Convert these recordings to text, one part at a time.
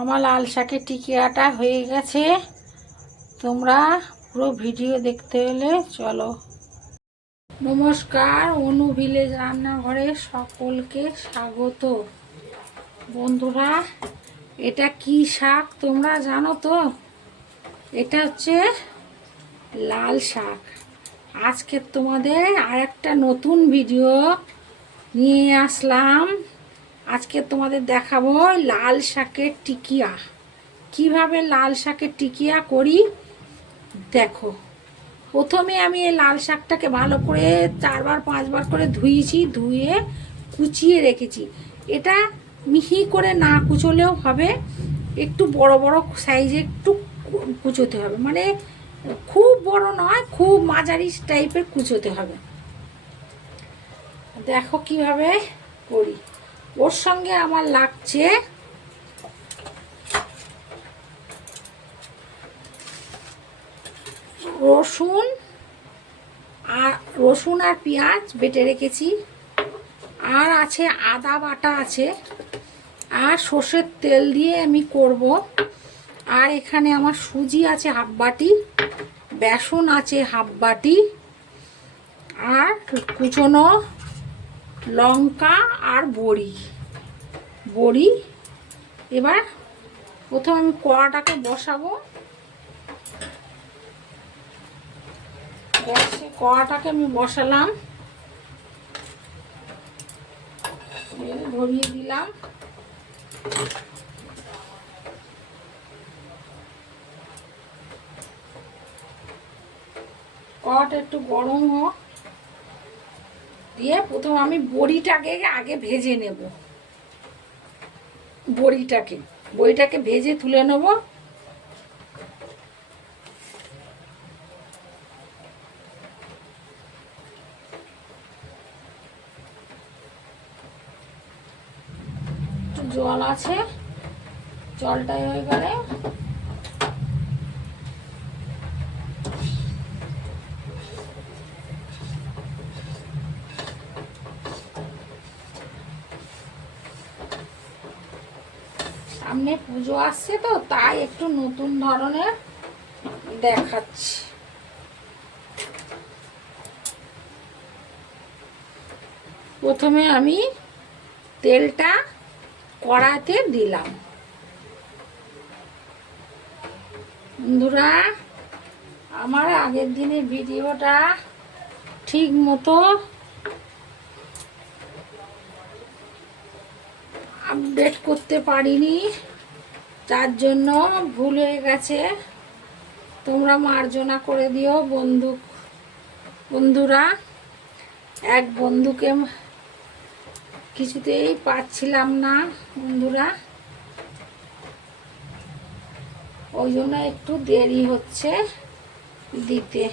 আমার লাল শাকের টিকিয়াটা হয়ে গেছে। তোমরা পুরো ভিডিও দেখতে হলে চলো। নমস্কার, অনু ভিলেজ রান্নাঘরে সকলকে স্বাগত। বন্ধুরা, এটা কি শাক তোমরা জানো তো? এটা হচ্ছে লাল শাক। আজকে তোমাদের আর একটা নতুন ভিডিও নিয়ে আসলাম। আজকে তোমাদের দেখাবো লাল শাকের টিকিয়া। কীভাবে লাল শাকের টিকিয়া করি? দেখো, প্রথমে আমি এই লাল শাকটাকে ভালো করে চারবার, পাঁচবার করে ধুয়েছি, ধুয়ে কুচিয়ে রেখেছি। এটা মিহি করে না কুচলেও হবে, একটু বড় বড় সাইজে একটু কুচোতে হবে। মানে খুব বড় নয়, খুব মাঝারি টাইপের কুচোতে হবে। দেখো কীভাবে করি। ওর সঙ্গে আমার লাগছে রসুন আর রসুন আর পেঁয়াজ বেটে রেখেছি। আর আছে আদা বাটা আছে। আর সর্ষের তেল দিয়ে আমি করব। আর এখানে আমার সুজি আছে হাফ বাটি, বেসন আছে হাফ বাটি, আর কুচনো লঙ্কা আর বড়ি। বড়ি, এবার প্রথমে আমি কড়াটাকে বসাবো। গ্যাসে কড়াটাকে আমি বসালাম। ধরিয়ে দিলাম। কড়াটা একটু গরম হোক। দিয়ে প্রথম আমি বড়িটাকে আগে ভেজে নেব। বড়িটাকে বড়িটাকে ভেজে তুলে নেব। জল আছে, জলটাই হয়ে গেলে পুজো আসছে তো, তাই একটু নতুন ধরনের দেখাচ্ছি। প্রথমে আমি তেলটা কড়াতে দিলাম। বন্ধুরা, আমার আগের দিনের ভিডিওটা ঠিক মতো আপডেট করতে পারিনি। তার জন্য ভুল হয়ে গেছে। তোমরা মার্জনা করে দিও বন্ধু বন্ধুরা, এক বন্ধুকে কিছুতেই পাচ্ছিলাম না বন্ধুরা। ওই জন্য একটু দেরি হচ্ছে দিতে।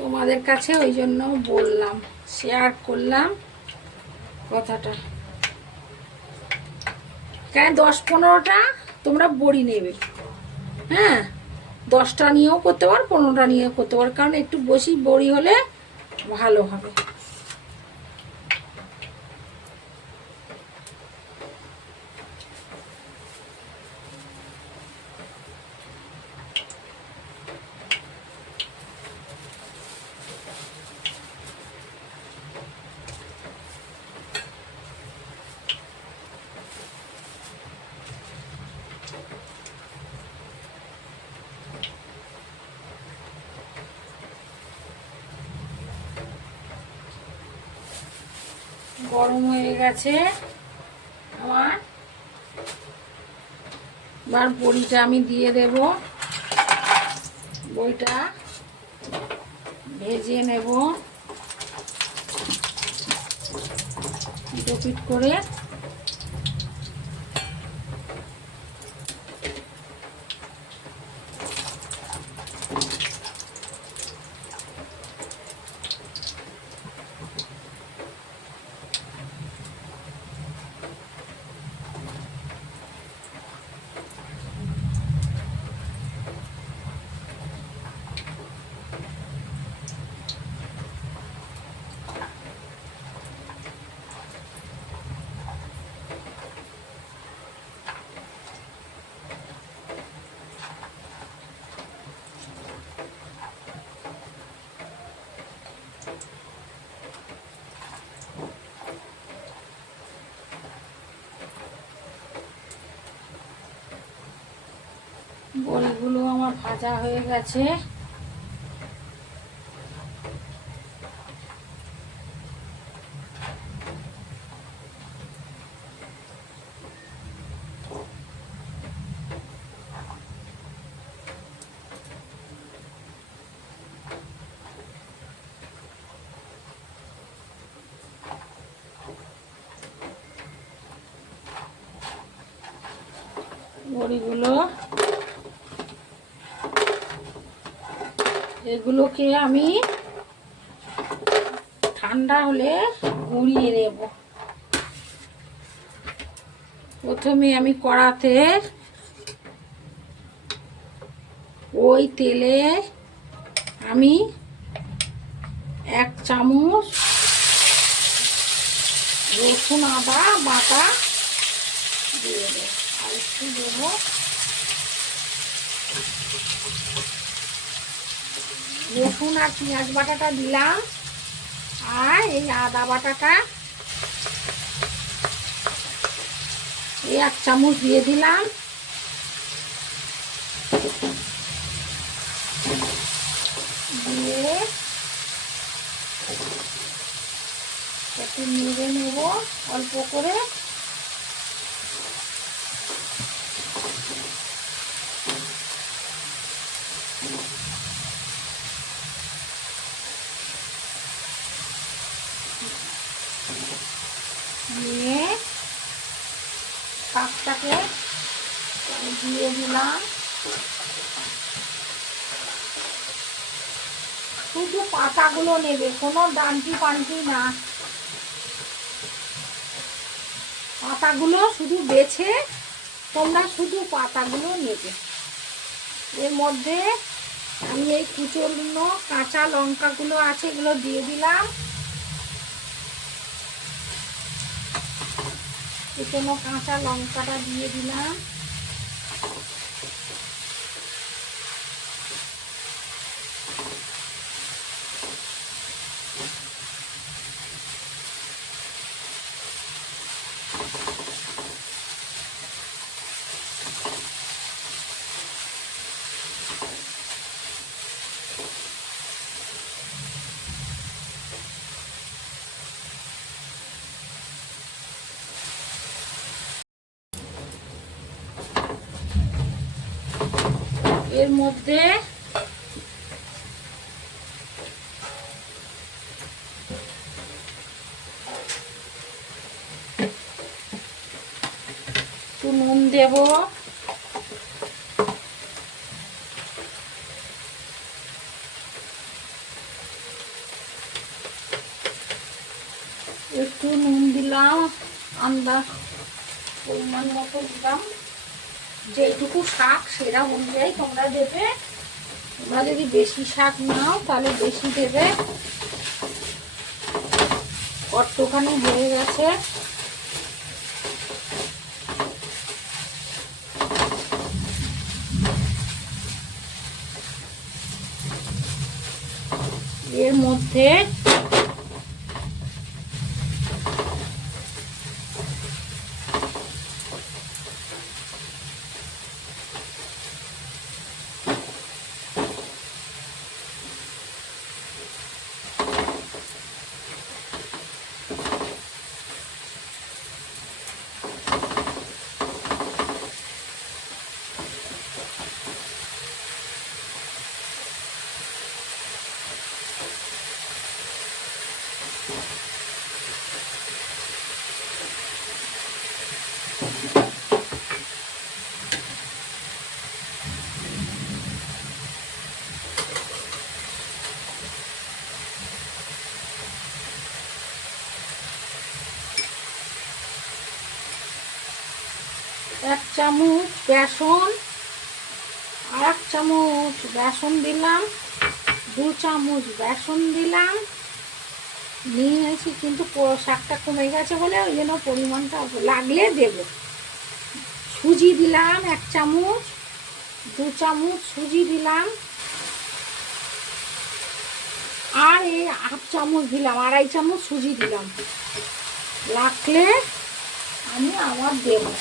তোমাদের কাছে ওই জন্য বললাম শেয়ার করলাম কথাটা। কেন দশ পনেরোটা তোমরা বড়ি নেবে। হ্যাঁ দশটা নিয়েও করতে পারো, পনেরোটা নিয়েও করতে পারো, কারণ একটু বেশি বড়ি হলে ভালো হবে। গরম হয়ে গেছে। আমার এবার বড়িটা আমি দিয়ে দেব। বইটা ভেজে নেব। পিট করে বড়িগুলো আমার ভাজা হয়ে গেছে। বড়িগুলো এগুলোকে আমি ঠান্ডা হলে গুঁড়িয়ে নেব। প্রথমে আমি কড়াতে ওই তেলে আমি এক চামচ রসুন আদা বাটা দিয়ে দেবো। আর একটু দেবো রসুন আর পেঁয়াজ বাটাটা দিলাম। আর এই আদা বাটাটা এই এক চামচ দিয়ে দিলাম। দিয়ে একটু নেড়ে নেব, অল্প করে নিয়ে শাকটাকে দিয়ে দিলাম। শুধু পাতাগুলো নেবে, কোনো ডান্টি পান্টি না। পাতাগুলো শুধু বেছে, তোমরা শুধু পাতাগুলো নেবে। এর মধ্যে আমি এই কুচনো কাঁচা লঙ্কাগুলো আছে, এগুলো দিয়ে দিলাম। কুচনো কাঁচা লঙ্কাটা দিয়ে দিলাম এর মধ্যে একটু নুন দেব। একটু নুন দিলাম, আন্দাজ পরিমাণ মতো দিলাম। যেটুকু শাক, সেরা অনুযায়ী তোমরা দেবে। তোমরা যদি বেশি শাক নাও, তাহলে বেশি দেবে। কতখানি হয়ে গেছে এর মধ্যে এক চামচ বেসন আর এক চামচ বেসন দিলাম, দু চামচ বেসন দিলাম। নিয়েছি কিন্তু শাকটা কমে গেছে বলে ওই জন্য পরিমাণটা লাগলে দেব। সুজি দিলাম এক চামচ, দু চামচ সুজি দিলাম। আর এই হাফ চামচ দিলাম, আড়াই চামচ সুজি দিলাম। লাগলে আমি আবার দেবো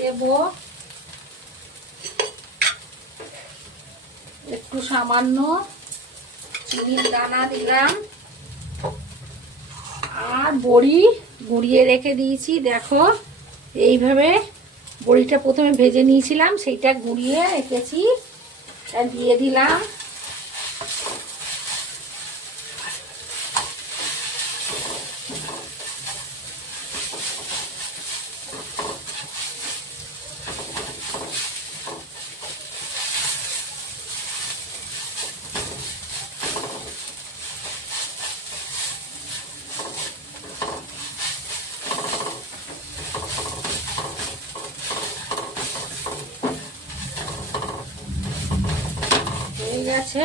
দেব একটু সামান্য চিনির দানা দিলাম। আর বড়ি গুঁড়িয়ে রেখে দিয়েছি, দেখো। এইভাবে বড়িটা প্রথমে ভেজে নিয়েছিলাম, সেইটা গুঁড়িয়ে রেখেছি দিয়ে দিলাম। গেছে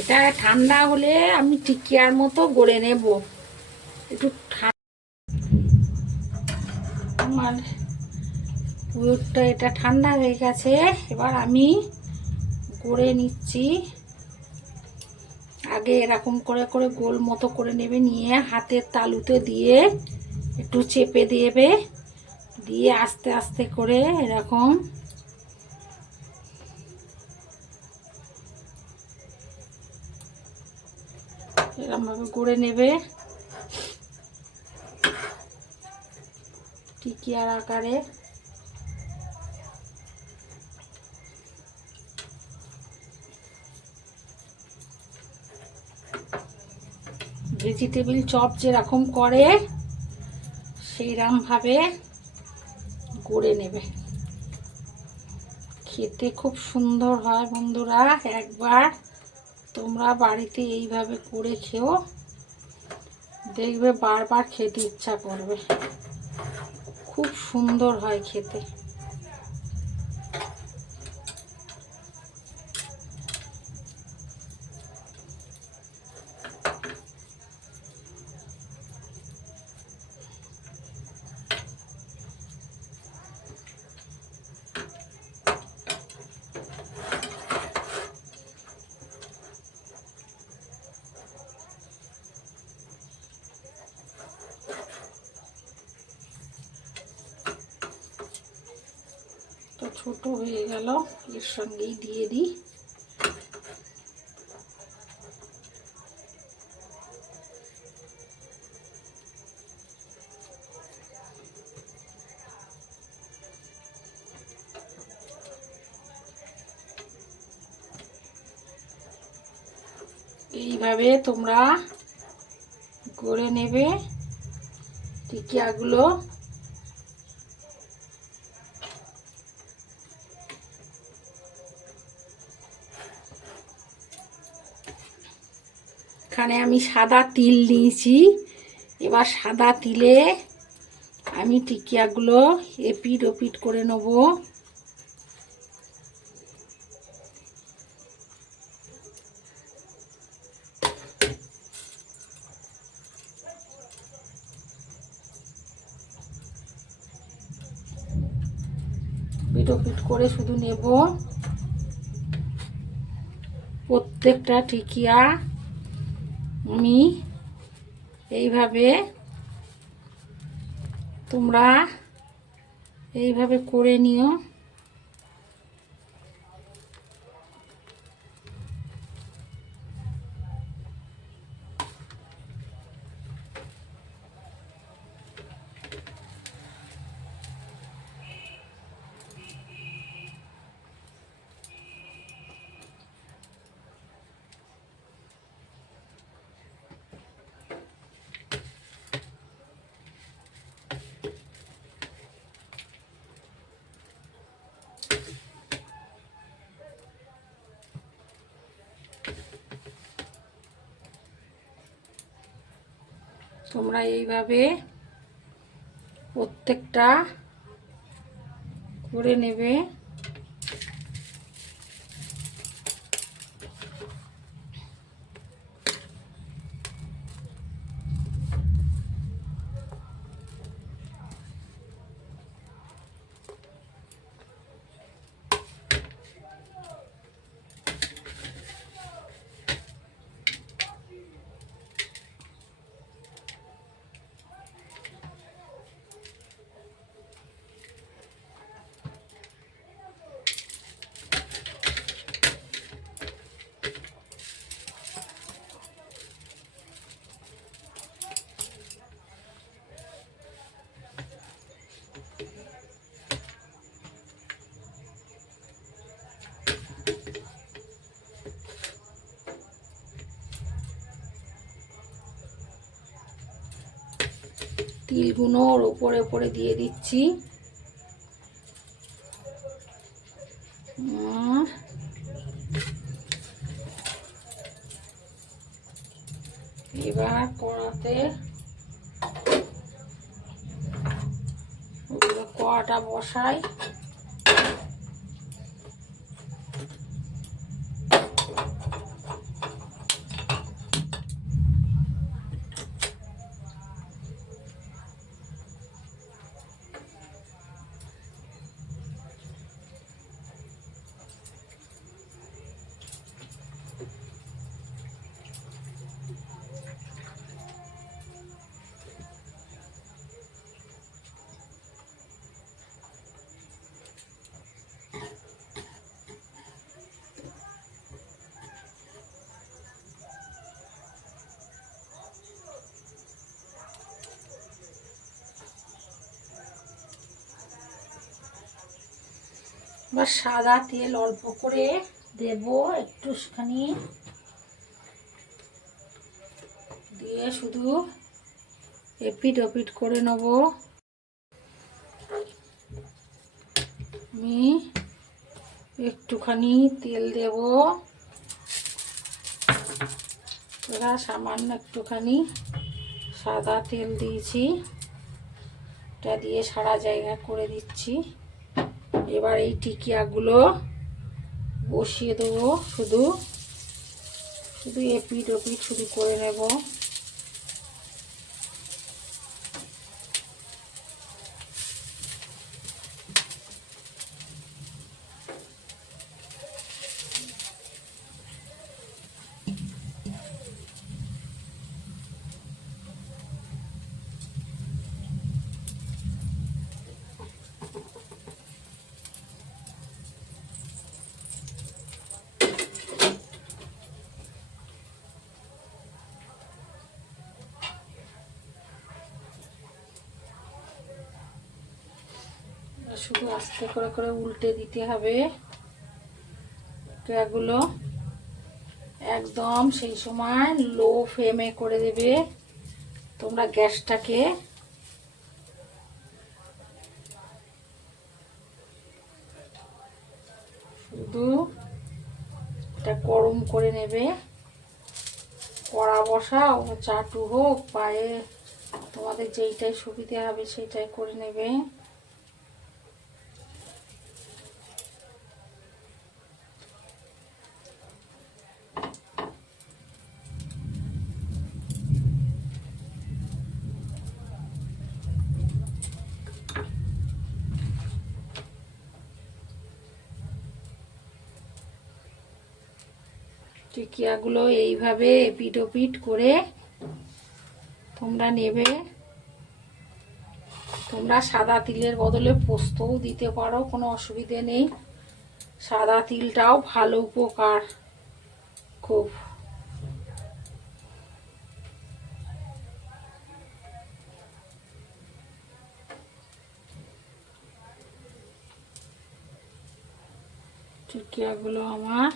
এটা ঠান্ডা হলে আমি টিকিয়ার মতো গড়ে নেব। একটু আমার পুরোটা এটা ঠান্ডা হয়ে গেছে। এবার আমি গড়ে নিচ্ছি। আগে এরকম করে করে গোল মতো করে নেবে, নিয়ে হাতের তালুতে দিয়ে একটু চেপে দেবে। দিয়ে আস্তে আস্তে করে এরকম এরকমভাবে গড়ে নেবে। টিকিয়ার আকারে। ভেজিটেবিল চপ যেরকম করে সেইরকমভাবে গড়ে নেবে। খেতে খুব সুন্দর হয় বন্ধুরা, একবার। তোমরা বাড়িতে এইভাবে করে খেও। দেখবে বারবার খেতে ইচ্ছা করবে। খুব সুন্দর হয় খেতে। ছোট হয়ে গেল। এর সঙ্গেই দিয়ে দিই এইভাবে তোমরা করে নেবে টিকিয়াগুলো। এখানে আমি সাদা তিল নিয়েছি। এবার সাদা তিলে আমি টিকিয়াগুলো এপিট ওপিট করে নেব। পিট ওপিট করে শুধু নেব। প্রত্যেকটা টিকিয়া আমি এইভাবে তোমরা এইভাবে করে নিও। তোমরা এইভাবে প্রত্যেকটা করে নেবে। তিলগুলো ওর ওপরে ওপরে দিয়ে দিচ্ছি। এবার কড়াতে কড়াটা বসাই। এবার সাদা তেল অল্প করে দেব একটুখানি দিয়ে শুধু এপিট ওপিট করে নেব। আমি একটুখানি তেল দেব। এরা সামান্য একটুখানি সাদা তেল দিয়েছি। এটা দিয়ে সারা জায়গা করে দিচ্ছি। এবার এই টিকিয়াগুলো বসিয়ে দেবো। শুধু শুধু এপিট ওপিট শুধু করে নেব। শুধু আস্তে করে করে উল্টে দিতে হবে। এগুলো একদম সেই সময় লো ফ্লেমে করে দেবে। তোমরা গ্যাসটাকে শুধু এটা গরম করে নেবে। কড়া বসাও চাটু হোক, পায়ে তোমাদের যেইটাই সুবিধা হবে সেইটাই করে নেবে। টিকিয়াগুলো এইভাবে এপিট ওপিট করে তোমরা নেবে। তোমরা সাদা তিলের বদলে পোস্তও দিতে পারো, কোনো অসুবিধে নেই। সাদা তিলটাও ভালো উপকার, খুব। টিকিয়াগুলো আমার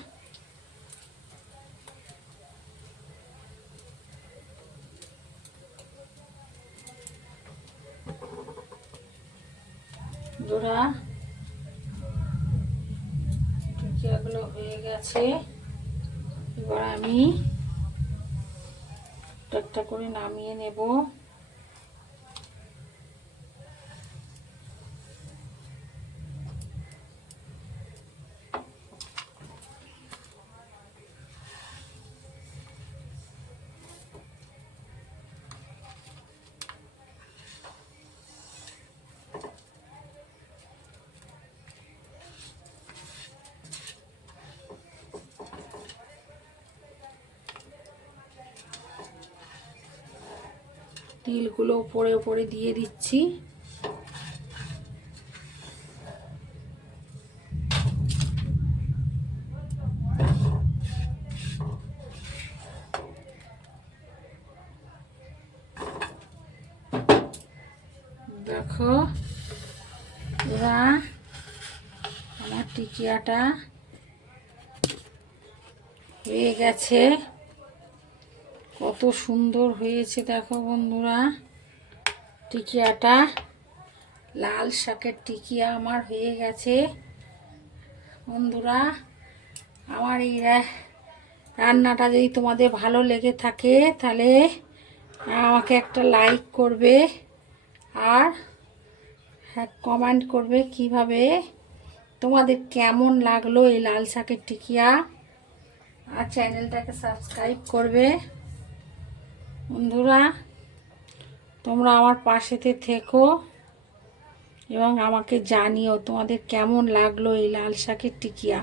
বন্ধুরা টিকিয়াগুলো হয়ে গেছে। এবার আমি একটা করে নামিয়ে নেব। তিলগুলো উপরে উপরে দিয়ে দিচ্ছি। দেখো এরা আমার টিকিয়াটা হয়ে গেছে। কত সুন্দর হয়েছে, দেখো বন্ধুরা। টিকিয়াটা, লাল শাকের টিকিয়া আমার হয়ে গেছে। বন্ধুরা, আমার এই রান্নাটা যদি তোমাদের ভালো লেগে থাকে, তাহলে আমাকে একটা লাইক করবে আর হ্যাঁ কমেন্ট করবে কীভাবে, তোমাদের কেমন লাগল এই লাল শাকের টিকিয়া। আর চ্যানেলটাকে সাবস্ক্রাইব করবে। বন্ধুরা, তোমরা আমার পাশেতে থেকো এবং আমাকে জানিও তোমাদের কেমন লাগল এই লাল শাকের টিকিয়া।